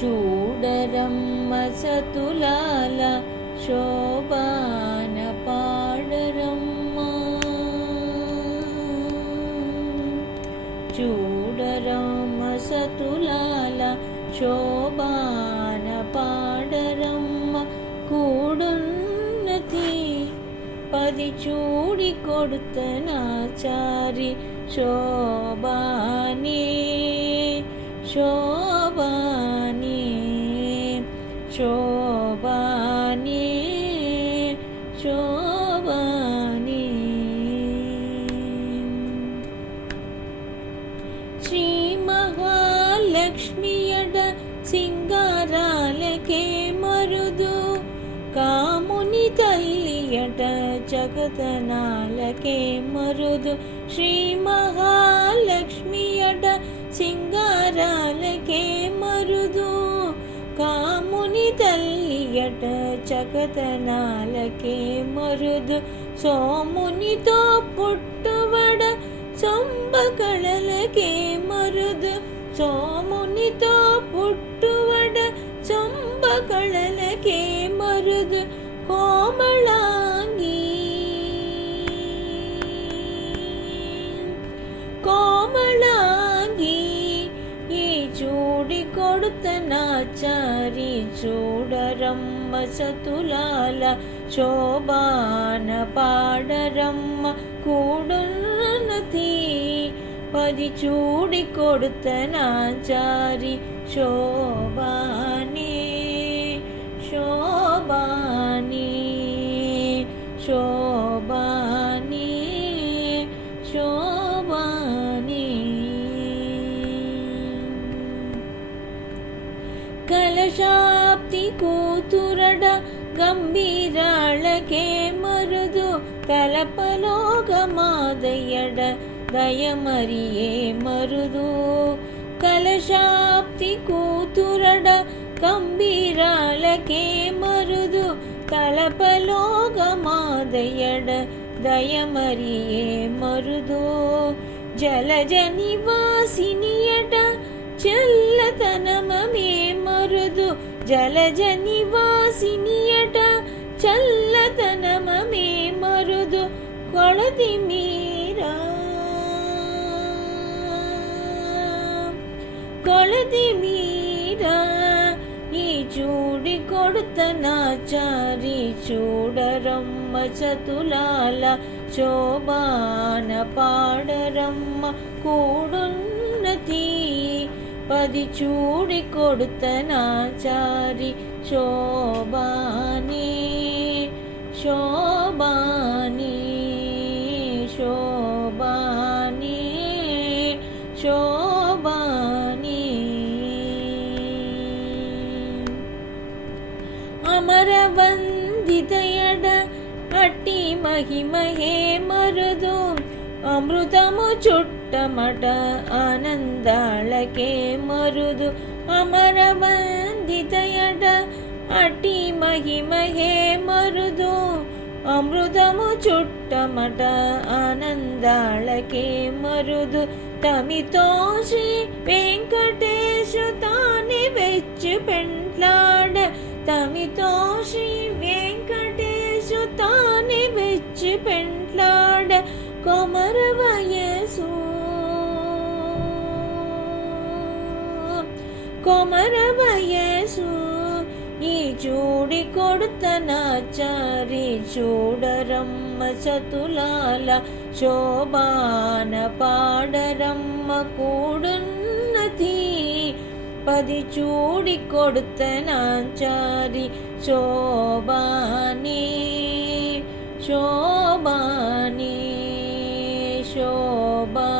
చూడరమ్మ సతులాల శోభాన పాడరమ్మ. చూడరమ్మ సతులాల శోభాన పాడరమ్మ. కూడున్నతి 10 చూడి కొడుతనాచారి శోభాని శోభాని శోభాని శోభాని. శ్రీ మహాలక్ష్మియడ సింగారాలకే మరుదు. కాముని తల్లియట జగతనాలకే మరుదు. శ్రీ మహాలక్ష్మియట సింగారాలకే మరుదు. కాముని తల్లియట జగతనాలకే మరుదు. సోమునితో పుట్టువడ సొంబకళలకే మరుదు. సోమునితో పుట్టువడ సొంబకళలకే మరుదు. కోమళాంగి కోమళాంగి ఈ చూడి కొడుతనాచారి చూడరమ్మ సతులాల శోభాన పాడరమ్మ. కూడున్నతి 10 చూడి కొడుతనాచారి శోభాని శోభాని శోభాని శోభాని. కలశాప్తి కూతురడ గంభీరాళకే మరుదు. కలపలోగమాదయ్యడ దయమరియే మరుదు. కలశాప్తి కూతురడ గంభీరాళకే మరుదు. కలపలోగమాదయ్యడ దయమరియే మరుదు. జలజ నివాసినియట చల్లతనమే మరుదు. జలజ నివాసినియట చల్లతనమే మరుదు. కొళతి మీరా కొళతి మీరా ఈ చూడి కొడుతనాచారి చూడరమ్మ సతులాల శోభాన పాడరమ్మ. కూడున్నతి 10 చూడి కొడుతనాచారి శోభాని శోభాని శోభాని శోభాని. అమరవందితయడ అట్టి మహిమహే మరుదు. అమృతము చుట్టమట ఆనందాళకే మరుదు. అమరవందితయడ అట్టి మహిమహే మరుదు. అమృతము చుట్టమట ఆనందాళకే మరుదు. తమితో శ్రీ వెంకటేశు తానే వెచ్చి పెంట్లాడ. తమితో శ్రీ వెంకటేశు తానే వెచ్చి పెంట్లాడ. కొమర వయసు కొమర వయసు ఈ చూడి కొడుతనాచారి చూడరమ్మ సతులాల శోభాన పాడరమ్మ. కూడున్నతి 10 చూడి కొడుతనాచారి శోభాని శోభాని శోభా.